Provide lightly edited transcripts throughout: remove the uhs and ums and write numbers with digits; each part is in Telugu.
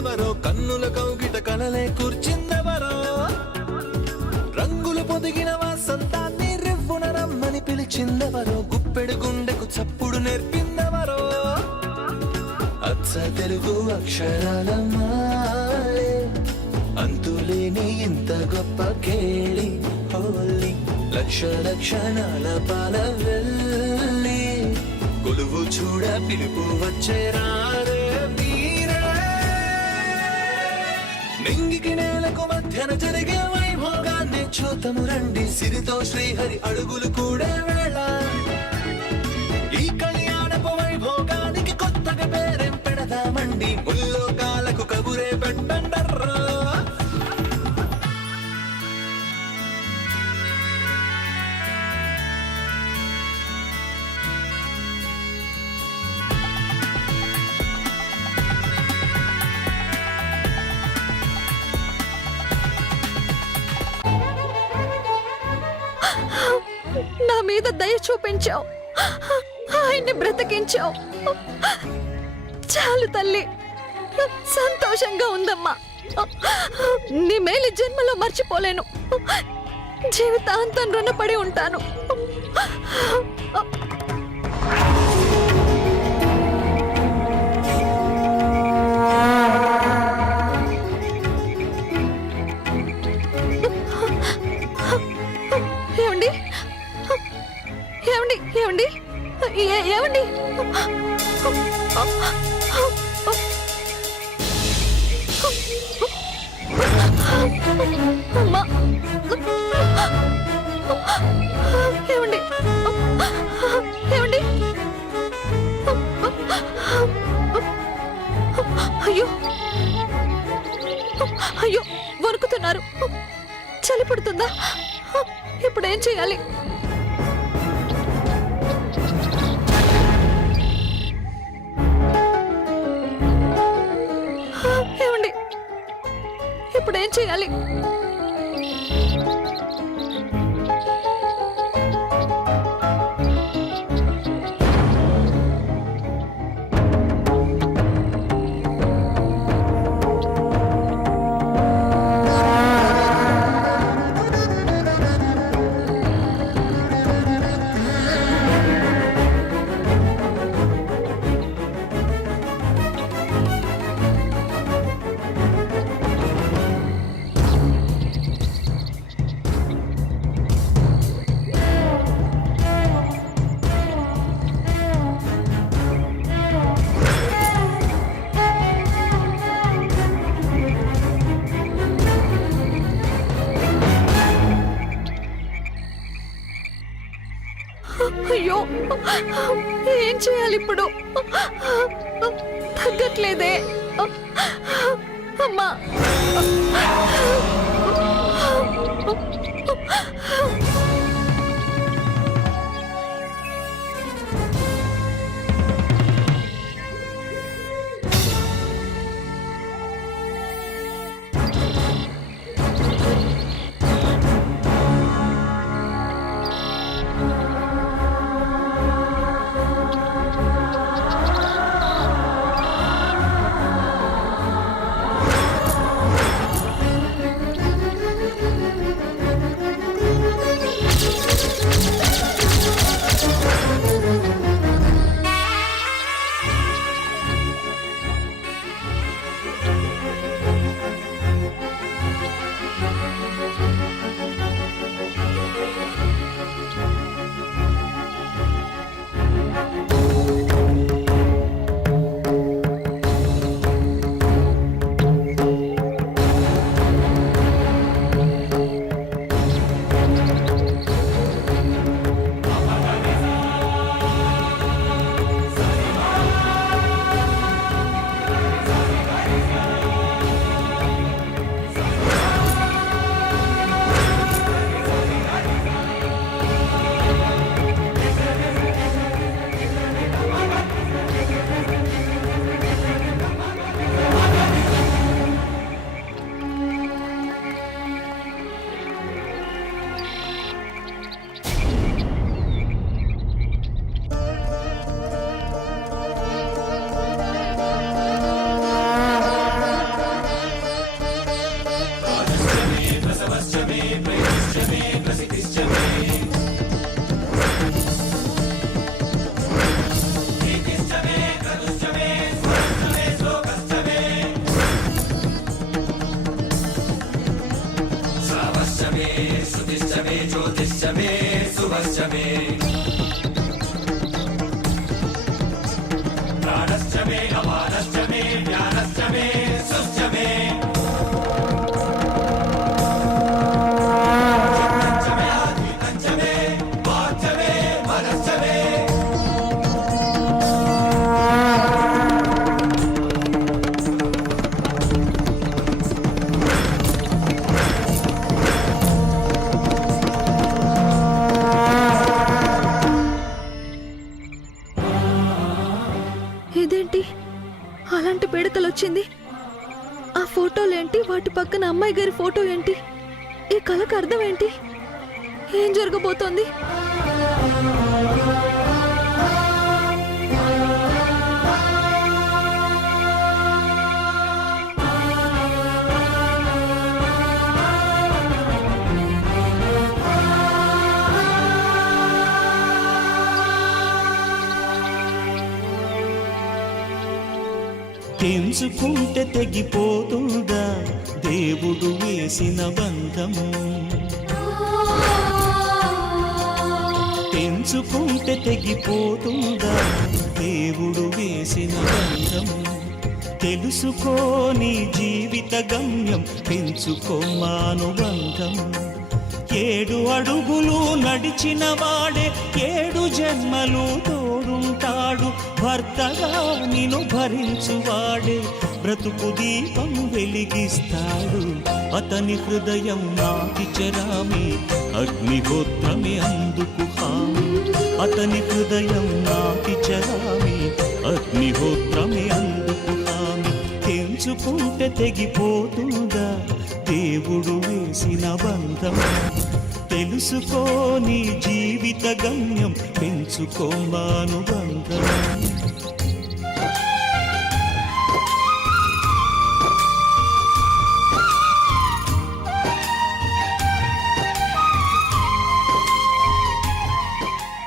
కూర్చిందెవరో, కన్నుల కౌగిట కలలే కూర్చిందెవరో, రంగులు పొదిగిన వాసంతాన్ని రివ్వున రమ్మని పిలిచిందెవరో, గుప్పెడు గుండెకు చప్పుడు నేర్పిందెవరో, అచ్చ తెలుగు అక్షరాల మాలే, అంతులేని ఇంత గొప్ప కేళి హోలీ, లక్ష లక్షణాల పాల వెళ్ళి, కొలువు చూడ పిలుపు వచ్చేరారే మీరే, నింగికి నేలకు మధ్యన జరిగే వైభోగాన్ని చూతము రండి, సిరితో శ్రీహరి అడుగులు కూడే వేళ, ఈ కళ్యాణపు వైభోగానికి కొత్తగా పేరేం పెడదామండి, ముల్లోకాలకు కబురే పెట్టండర్రా. నా మీద దయ చూపించావు, ఆయన్ని బ్రతికించావు. చాలు తల్లి, సంతోషంగా ఉందమ్మా. నీ మేలు జన్మలో మర్చిపోలేను, జీవితాంతం రుణపడి ఉంటాను. ఏమండి ఏమండి ఏమండి ఏమండి అమ్మా, ఏమండి ఏమండి, అయ్యో అయ్యో వణుకుతున్నారు, చలి పడుతుందా? ఇప్పుడేం చేయాలి? ఏమండి ఇప్పుడేం చేయాలి? అయ్యో ఏం చేయాలి ఇప్పుడు? తగ్గట్లేదే అమ్మా. నిశ్చమే సుభశ్చమే ప్రాణశ్చమే అపానశ్చమే జ్ఞానశ్చమే సుశ్చమే చిత్తంచమే అధీతంచమే వాచమే మనశ్చమే ఇదేంటి అలాంటి పీడకలు వచ్చింది? ఆ ఫోటోలేంటి, వాటి పక్కన అమ్మాయి గారి ఫోటో ఏంటి? ఈ కళకు అర్థం ఏంటి? ఏం జరగబోతోంది? తెంచుకుంటే తెగిపోతుందా దేవుడు వేసిన బంధము? తెంచుకుంటే తెగిపోతుందా దేవుడు వేసిన బంధము? తెలుసుకో నీ జీవిత గమ్యం, పెంచుకో మానుబంధం. 7 అడుగులు నడిచిన వాడే 7 జన్మలు తోడుంటాడు. భర్తగా నిన్ను భరించువాడే బ్రతుకు దీపం వెలిగిస్తాడు. అతని హృదయం నాటి చెరామి, అగ్నిహోత్రమే అందుకు హామీ. అతని హృదయం నాటి చెరామి, అగ్నిహోత్రమే అందుకు హామీ. తెంచుకుంటే తెగిపోతుందా దేవుడు వేసిన బంధం? తెలుసుకో నీ జీవిత గమ్యం, పెంచుకో మానుబంధం.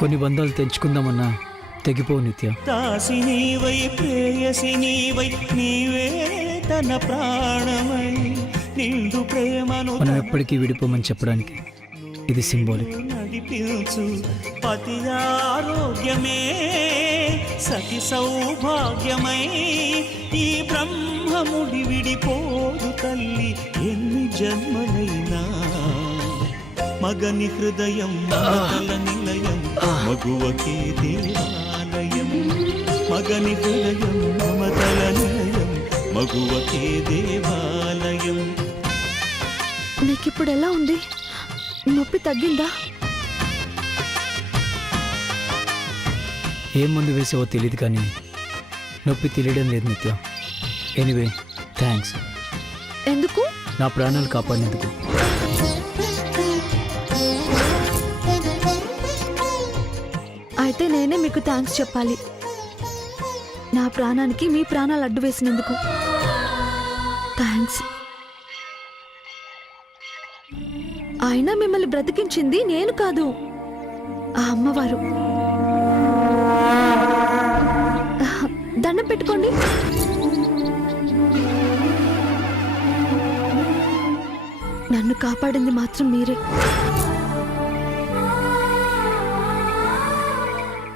కొన్ని బంధాలు తెంచుకుందామన్నా తెగిపో నిత్య. దాసి నీవై ప్రేయసి నీవై, నీవే తన ప్రాణమై నిండు ప్రేమను మనం ఎప్పటికీ విడిపోమని చెప్పడానికి ఇది సింబాలిక్. నడిపించు పతి ఆరోగ్యమే సతి సౌభాగ్యమై, ఈ బ్రహ్మముడి విడిపోదు తల్లి ఎన్ని జన్మలైనా. మగని హృదయం మమతల నిలయం, మగువకే దేవాలయం. మగని హృదయం మమతల నిలయం, మగువకే దేవాలయం. నీకిప్పుడు ఎలా ఉంది? నొప్పి తగ్గిందా? ఏం మందు వేసావో తెలియదు కానీ నొప్పి తెలియడం లేదు నిత్య. ఎనీవే థ్యాంక్స్, ఎందుకు? నా ప్రాణాలు కాపాడినందుకు. అయితే నేనే మీకు థ్యాంక్స్ చెప్పాలి, నా ప్రాణానికి మీ ప్రాణాలు అడ్డు వేసినందుకు. థ్యాంక్స్. అయినా మిమ్మల్ని బ్రతికించింది నేను కాదు, ఆ అమ్మవారు. దండం పెట్టుకోండి. నన్ను కాపాడింది మాత్రం మీరే.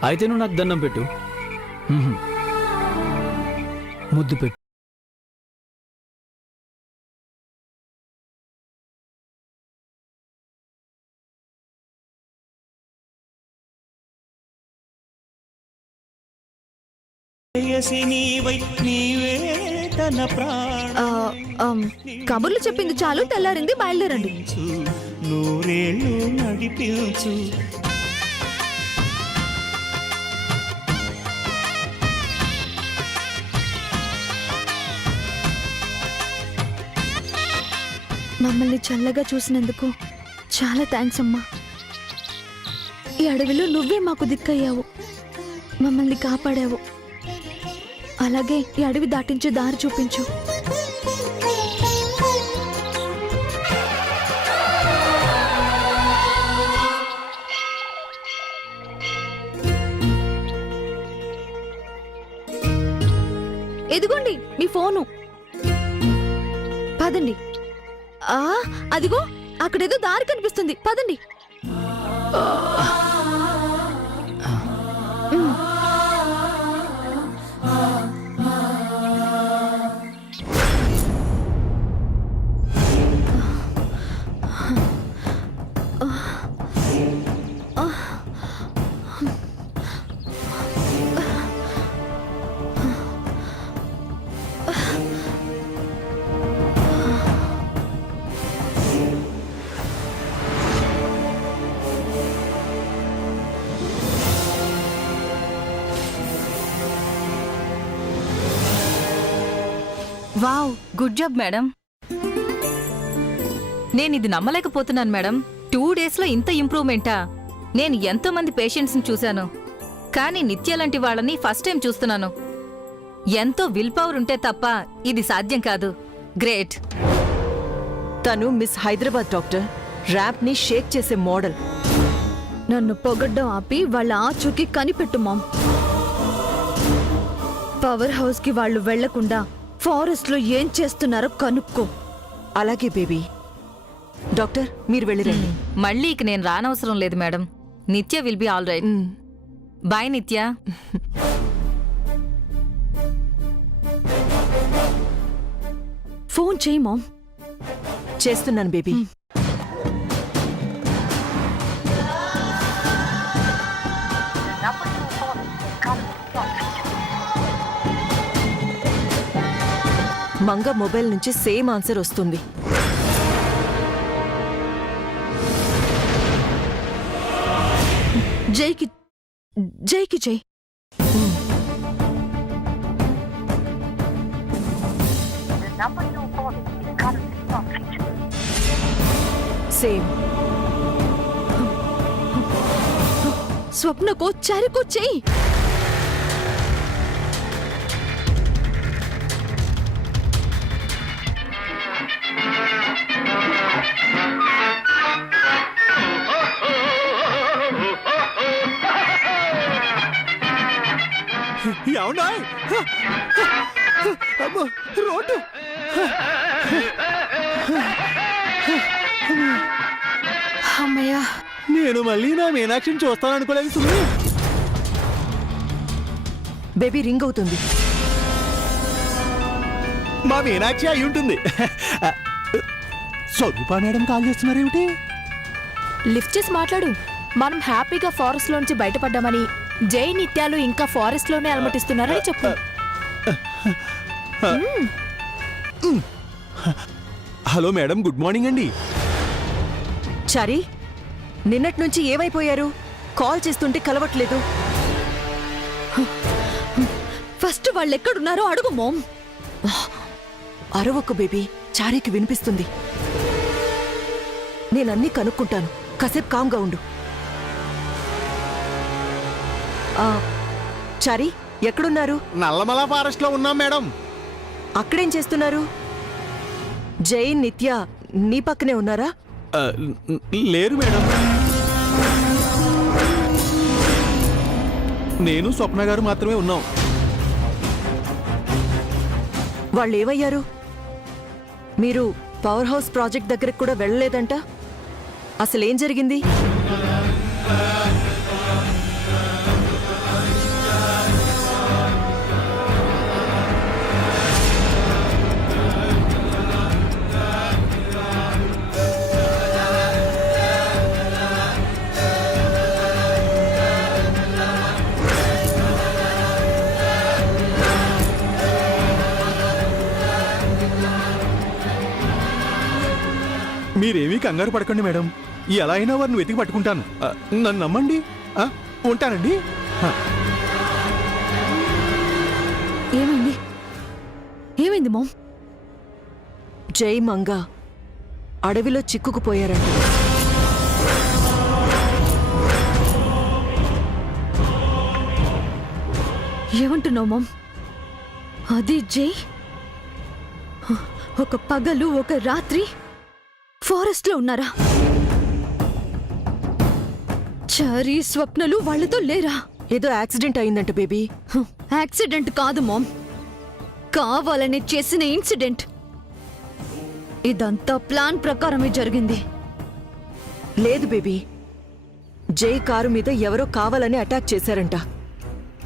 అయితే నువ్వు నాకు దండం పెట్టు, ముద్దు పెట్టు. ప్రేయసి నీవై, నీవే తన ప్రాణం. కబుర్లు చెప్పింది చాలు, తెల్లారింది, బయలుదేరండి. నూరేళ్ళు నడిపించు. మమ్మల్ని చల్లగా చూసినందుకు చాలా థ్యాంక్స్ అమ్మా. ఈ అడవిలో నువ్వే మాకు దిక్కయ్యావు, మమ్మల్ని కాపాడావు. అలాగే ఈ అడవి దాటించే దారి చూపించు. ఎదిగోండి మీ ఫోను. పదండి. అదిగో అక్కడేదో దారి కనిపిస్తుంది, పదండి. Wow, good job madam. నేనిది నమ్మలేకపోతున్నాను మేడం. 2 days లో ఇంత ఇంప్రూవ్మెంటా? నేను ఎంతో మంది పేషెంట్స్ని చూశాను, కానీ నిత్య లాంటి వాళ్ళని ఫస్ట్ టైం చూస్తున్నాను. ఎంతో విల్ పవర్ ఉంటే తప్ప ఇది సాధ్యం కాదు. గ్రేట్. తను మిస్ హైదరాబాద్ డాక్టర్, ర్యాంప్ ని షేక్ చేసే మోడల్. నన్ను పొగడ్డం ఆపి వాళ్ళ ఆచూకీ కనిపెట్టు మామ్. పవర్ హౌస్ కి వాళ్ళు వెళ్లకుండా ఫారెస్ట్ లో ఏం చేస్తున్నారో కనుక్కో. అలాగే బేబీ. డాక్టర్ మీరు వెళ్ళిరండి. మళ్ళీ ఇక నేను రానవసరం లేదు madam. Nitya will be all right. Bye Nitya. Phone చేయి మామ్. చేస్తున్నాను బేబీ. మంగ మొబైల్ నుంచి సేమ్ ఆన్సర్ వస్తుంది. జైకి జై. సేమ్. స్వప్నకో చారికో చెయ్యి. ఏమన్నా రోడ్డు అమ్మయ్యా, నేను మళ్ళీ నా మీనాక్షిని చూస్తాననుకోలేదు సుమి. బేబీ రింగ్ అవుతుంది. మా మీనాక్షి అయి ఉంటుంది. స్వరూప మేడం కాల్ చేస్తున్నారేమిటి? లిఫ్ట్ చేసి మాట్లాడు. మనం హ్యాపీగా ఫారెస్ట్ లోంచి బయటపడ్డామని, జై నిత్యాలు ఇంకా ఫారెస్ట్ లోనే అలమటిస్తున్నారని చెప్పు. హలో మేడం, గుడ్ మార్నింగ్ అండి. చారీ, నిన్నటి నుంచి ఏమైపోయారు? కాల్ చేస్తుంటే కలవట్లేదు. ఫస్ట్ వాళ్ళెక్కడున్నారో అడుగు మామ్. అరవకు బేబీ, చారీకి వినిపిస్తుంది. నేనన్నీ కనుక్కుంటాను, కాసేపు కామ్గా ఉండు. చారీ ఎక్కడున్నారు? నల్లమల ఫారెస్ట్ లో ఉన్నాం మేడం. అక్కడేం చేస్తున్నారు? జై నిత్య నీ పక్కనే ఉన్నారా? లేరు మేడం. నేను స్వప్న గారు మాత్రమే ఉన్నాం. వాళ్ళు ఏమయ్యారు? మీరు పవర్ హౌస్ ప్రాజెక్ట్ దగ్గరకు కూడా వెళ్ళలేదంట. అసలేం జరిగింది? మీరేమీ కంగారు పడకండి మేడం. ఎలా అయినా వారిని వెతికి పట్టుకుంటాను. నన్ను నమ్మండి. ఉంటానండి. ఏమైంది? ఏమైంది మామ్? జై మంగ అడవిలో చిక్కుకుపోయారంట. ఏమంటున్నావు మామ్? అది జై ఒక పగలు ఒక రాత్రి ఫారెస్ట్ లో ఉన్నారా? చారీ స్వప్నలు వాళ్ళతో లేరా? ఏదో యాక్సిడెంట్ అయిందంట బేబీ. యాక్సిడెంట్ కాదు మామ్, కావాలని చేసిన ఇన్సిడెంట్. ఇదంతా ప్లాన్ ప్రకారమే జరిగింది. లేదు బేబీ, జై కారు మీద ఎవరో కావాలని అటాక్ చేశారంట.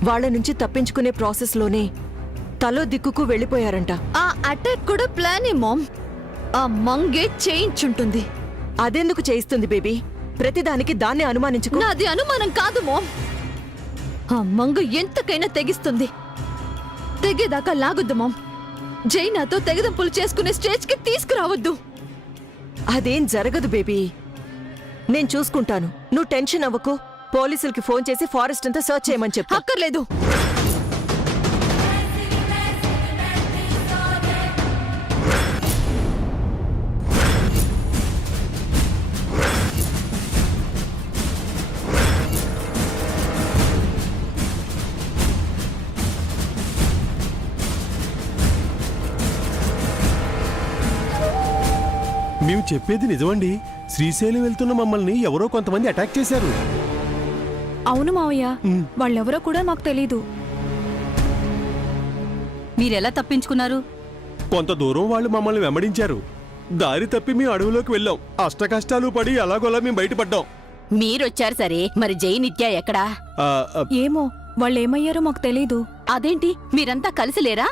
వాళ్ళ నుంచి తప్పించుకునే ప్రాసెస్లోనే తలో దిక్కుకు వెళ్ళిపోయారంట. ఆ అటాక్ కూడా ప్లానే మామ్. ఆ మంగే చేయించుంటుంది. అదెందుకు చేయిస్తుంది బేబీ? ప్రతిదానికి దాన్ని అనుమానించుకో. నాది అనుమానం కాదు మామ్. ఆ మంగ ఎంతకైనా తెగిస్తుంది. తెగేదాకా లాగొద్దు మామ్. జై నాతో తెగదంపులు చేసుకునే స్టేజ్కి తీసుకురావద్దు. అదేం జరగదు బేబీ, నేను చూసుకుంటాను. నువ్వు టెన్షన్ అవ్వకు. పోలీసులకి ఫోన్ చేసి ఫారెస్ట్ అంతా సర్చ్ చేయమని చెప్పు. అక్కర్లేదు. మేము చెప్పేది నిజమండి. శ్రీశైలం వెళ్తున్న మమ్మల్ని ఎవరో కొంతమంది అటాక్ చేశారు. అవును మావయ్య, వాళ్ళెవరో కూడా మాకు తెలీదు. మీరెలా తప్పించుకున్నారు? కొంత దూరం వాళ్ళు మమ్మల్ని వెంబడించారు. దారి తప్పి మేము అడవిలోకి వెళ్ళాం. అష్ట కష్టాలు పడి అలాగోలా మేము బయటపడ్డాం. మీరొచ్చారు సరే, మరి జై నిత్య ఎక్కడా? ఆ, ఆ, ఏమో వాళ్ళేమయ్యారో మాకు తెలీదు. అదేంటి మీరంతా కలిసి లేరా?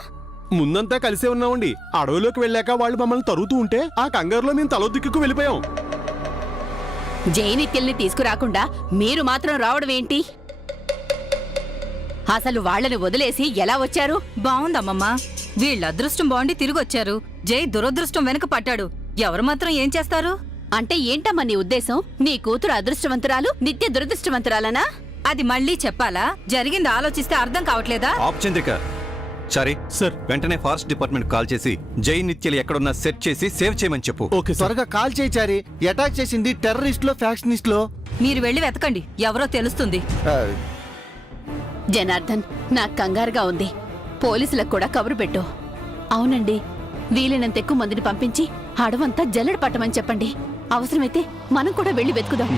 ముందంతా కలిసే ఉన్నామండి. అడవిలోకి వెళ్ళాక వాళ్ళు మమ్మల్ని తరుగుతూ ఉంటే ఆ కంగారులో మేము తలో దిక్కుకు వెళ్ళిపోయాం. జై నిత్యల్ని తీసుకురాకుండా మీరు మాత్రం రావడం ఏంటి? అసలు వాళ్ళని వదిలేసి ఎలా వచ్చారు? బావుందమ్మమ్మా. వీళ్ళ అదృష్టం బాగుండి తిరిగొచ్చారు. జై దురదృష్టం వెనక పట్టాడు. ఎవరు మాత్రం ఏం చేస్తారు? అంటే ఏంటమ్మా నీ ఉద్దేశం? నీ కూతురు అదృష్టవంతురాలు, నిత్య దురదృష్టవంతురాలనా? అది మళ్ళీ చెప్పాలా? జరిగింది ఆలోచిస్తే అర్థం కావట్లేదా? ఆప్ చంద్రిక, సారీ సార్. వెంటనే ఫారెస్ట్ డిపార్ట్మెంట్ కాల్ చేసి జై నిత్యలు ఎక్కడున్నా సెట్ చేసి సేవ్ చేయమని చెప్పు. Okay sir. త్వరగా కాల్ చేయిచారి. అటాక్ చేసింది టెర్రరిస్టులో ఫ్యాక్షనిస్టులో. మీరు వెళ్ళి వెతకండి, ఎవరో తెలుస్తుంది. జనార్దన్, నాకు కంగారుగా ఉంది. పోలీసులకు కూడా కబురు పెట్టు. అవునండి, వీలైనంత ఎక్కువ మందిని పంపించి అడవంతా జల్లెడ పట్టమని చెప్పండి. అవసరమైతే మనం కూడా వెళ్ళి వెతుకుదాం.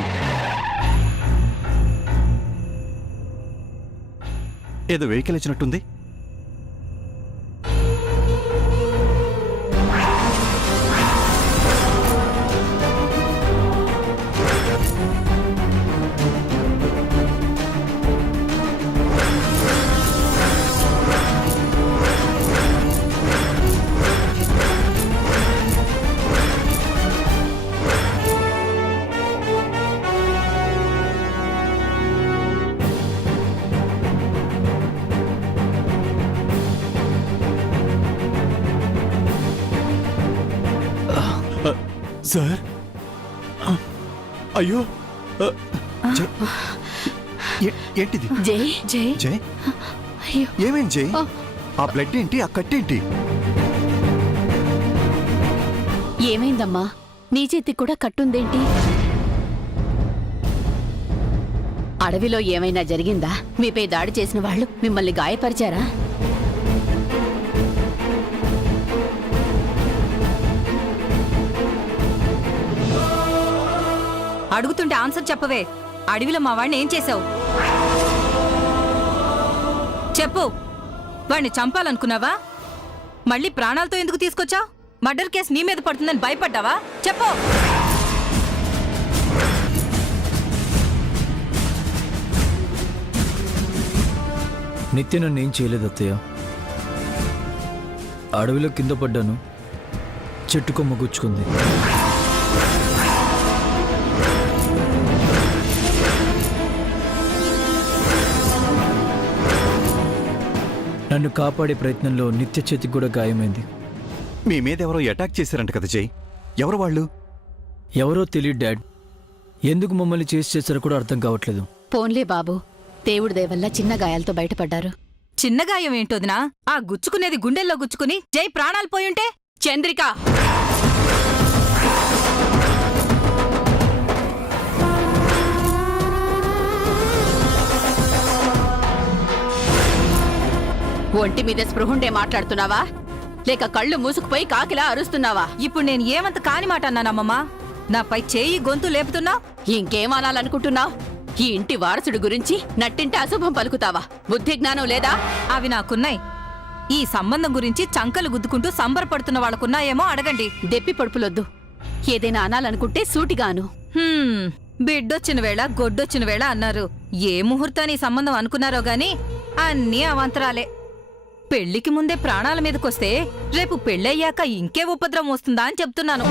ఏదో వెహికల్ ఇచ్చినట్టుంది. సార్, అయ్యో, ఏంటిది? జై జై జై అయ్యో, ఏమేం జై? ఆ బ్లడ్ ఏంటి? ఆ కట్టేంటి? ఏమైందమ్మా? నీ చేతికి కూడా కట్టుందేంటి? అడవిలో ఏమైనా జరిగిందా? మీపై దాడి చేసిన వాళ్ళు మిమ్మల్ని గాయపరిచారా? అడుగుతుంటే ఆన్సర్ చెప్పవే. అడవిలో మా వాడిని ఏం చేశావు? చెప్పు. వాడిని చంపాలనుకున్నావా? మళ్ళీ ప్రాణాలతో ఎందుకు తీసుకొచ్చావు? మర్డర్ కేసు నీ మీద పడుతుందని భయపడ్డావా? చెప్పు. నిత్య నన్ను ఏం చేయలేదు అత్తయ్య. అడవిలో కింద పడ్డాను, చెట్టు కొమ్మ గుచ్చుకుంది. నన్ను కాపాడే ప్రయత్నంలో నిత్య చేతికి కూడా గాయమైంది. మీ మీద ఎవరో అటాక్ చేశారంట కదా జై? ఎవరు వాళ్ళు? ఎవరో తెలియదు డాడ్. ఎందుకు మమ్మల్ని చేశారో కూడా అర్థం కావట్లేదు. పోన్లే బాబు, దేవుడి దయ వల్ల చిన్న గాయాలతో బయటపడ్డారు. చిన్న గాయం ఏంటోదినా? ఆ గుచ్చుకునేది గుండెల్లో గుచ్చుకుని జై ప్రాణాలు పోయుంటే? చంద్రిక, ఒంటి మీద స్పృహుండే మాట్లాడుతున్నావా? లేక కళ్ళు మూసుకుపోయి కాకిలా అరుస్తున్నావా? ఇప్పుడు నేను ఏమంత కాని మాట అన్నానమ్మమ్మా? నాపై చేయి గొంతు లేపుతున్నా? ఇంకేమనాలనుకుంటున్నావు? ఈ ఇంటి వారసుడి గురించి నట్టింటి అశుభం పలుకుతావా? బుద్ధి జ్ఞానం లేదా? అవి నాకున్నాయి. ఈ సంబంధం గురించి చంకలు గుద్దుకుంటూ సంబరపడుతున్న వాళ్ళకున్నాయేమో అడగండి. దెప్పి పొడుపులొద్దు. ఏదైనా అనాలనుకుంటే సూటిగాను. బిడ్డొచ్చిన వేళ గొడ్డొచ్చిన వేళ అన్నారు. ఏ ముహూర్తాన్ని ఈ సంబంధం అనుకున్నారో గాని అన్నీ అవాంతరాలే. పెళ్లికి ముందే ప్రాణాల మీదకొస్తే రేపు పెళ్ళయ్యాక ఇంకే ఉపద్రవం వస్తుందా అని చెప్తున్నాను.